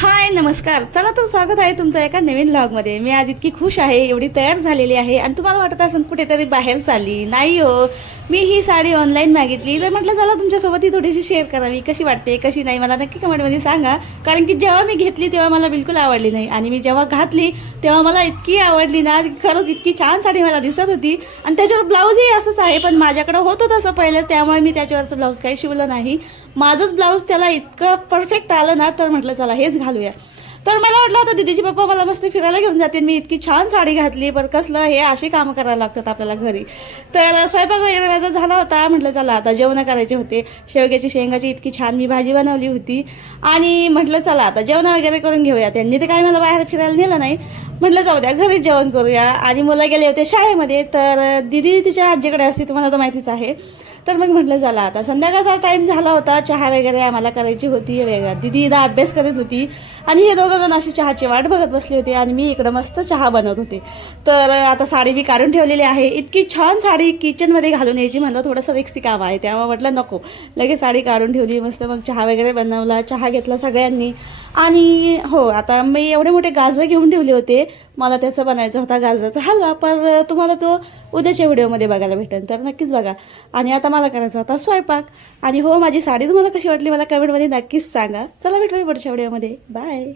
हाय नमस्कार. चला तर स्वागत आहे तुमचं एका नवीन व्लॉगमध्ये. मी आज इतकी खुश आहे, एवढी तयार झालेली आहे आणि तुम्हाला वाटत असेल कुठेतरी बाहेर चालली. नाही हो, मी ही साडी ऑनलाईन मागितली तर म्हटलं चला तुमच्यासोबत ही थोडीशी शेअर करावी. कशी वाटते कशी नाही मला नक्की कमेंटमध्ये सांगा. कारण की जेव्हा मी घेतली तेव्हा मला बिलकुल आवडली नाही आणि मी जेव्हा घातली तेव्हा मला इतकी आवडली ना, खरंच इतकी छान साडी मला दिसत होती. आणि त्याच्यावर ब्लाऊजही असंच आहे, पण माझ्याकडे होतं तसं पहिलेच, त्यामुळे मी त्याच्यावरचं ब्लाऊज काही शिवलं नाही. माझंच ब्लाऊज त्याला इतकं परफेक्ट आलं ना, तर म्हटलं चला हेच घालूया. तर मला वाटलं होतं दीदीचे पप्पा मला मस्त फिरायला घेऊन जातील. मी इतकी छान साडी घातली, पण कसलं हे अशी कामं करायला लागतात आपल्याला घरी. तर स्वयंपाक वगैरे माझा झाला होता. म्हटलं चला आता जेवण करायचे होते. शेवग्याची शेंगाची इतकी छान मी भाजी बनवली होती आणि म्हटलं चला आता जेवण वगैरे करून घेऊया. त्यांनी तर काय मला बाहेर फिरायला नेलं नाही. म्हटलं जाऊ द्या घरीच जेवण करूया. आणि मुलं गेले होते शाळेमध्ये, तर दीदी तिच्या आजीकडे असते, तुम्हाला तर माहितीच आहे. तर मग म्हटलं झाला आता संध्याकाळचा टाईम झाला होता, चहा वगैरे आम्हाला करायची होती. वेगळा दीदी इथं अभ्यास करत होती आणि हे दोघं जण अशी चहाची वाट बघत बसले होते आणि मी इकडं मस्त चहा बनवत होते. तर आता साडी मी काढून ठेवलेली आहे. इतकी छान साडी किचनमध्ये घालून यायची म्हणलं थोडंसं रिक्सी काम आहे, त्यामुळे म्हटलं नको, लगेच साडी काढून ठेवली. मस्त मग चहा वगैरे बनवला, चहा घेतला सगळ्यांनी. आणि हो, आता मी एवढे मोठे गाजर घेऊन ठेवले होते, मला त्याचं बनायचा होता गाजराचा हलवा, पण तुम्हाला तो उद्याच्या व्हिडिओमध्ये बघायला भेटेल, तर नक्कीच बघा. आणि आता मला करायचा होता स्वयंपाक. आणि हो, माझी साडी तुम्हाला कशी वाटली मला कमेंटमध्ये नक्कीच सांगा. चला भेटूया पुढच्या व्हिडिओमध्ये. बाय.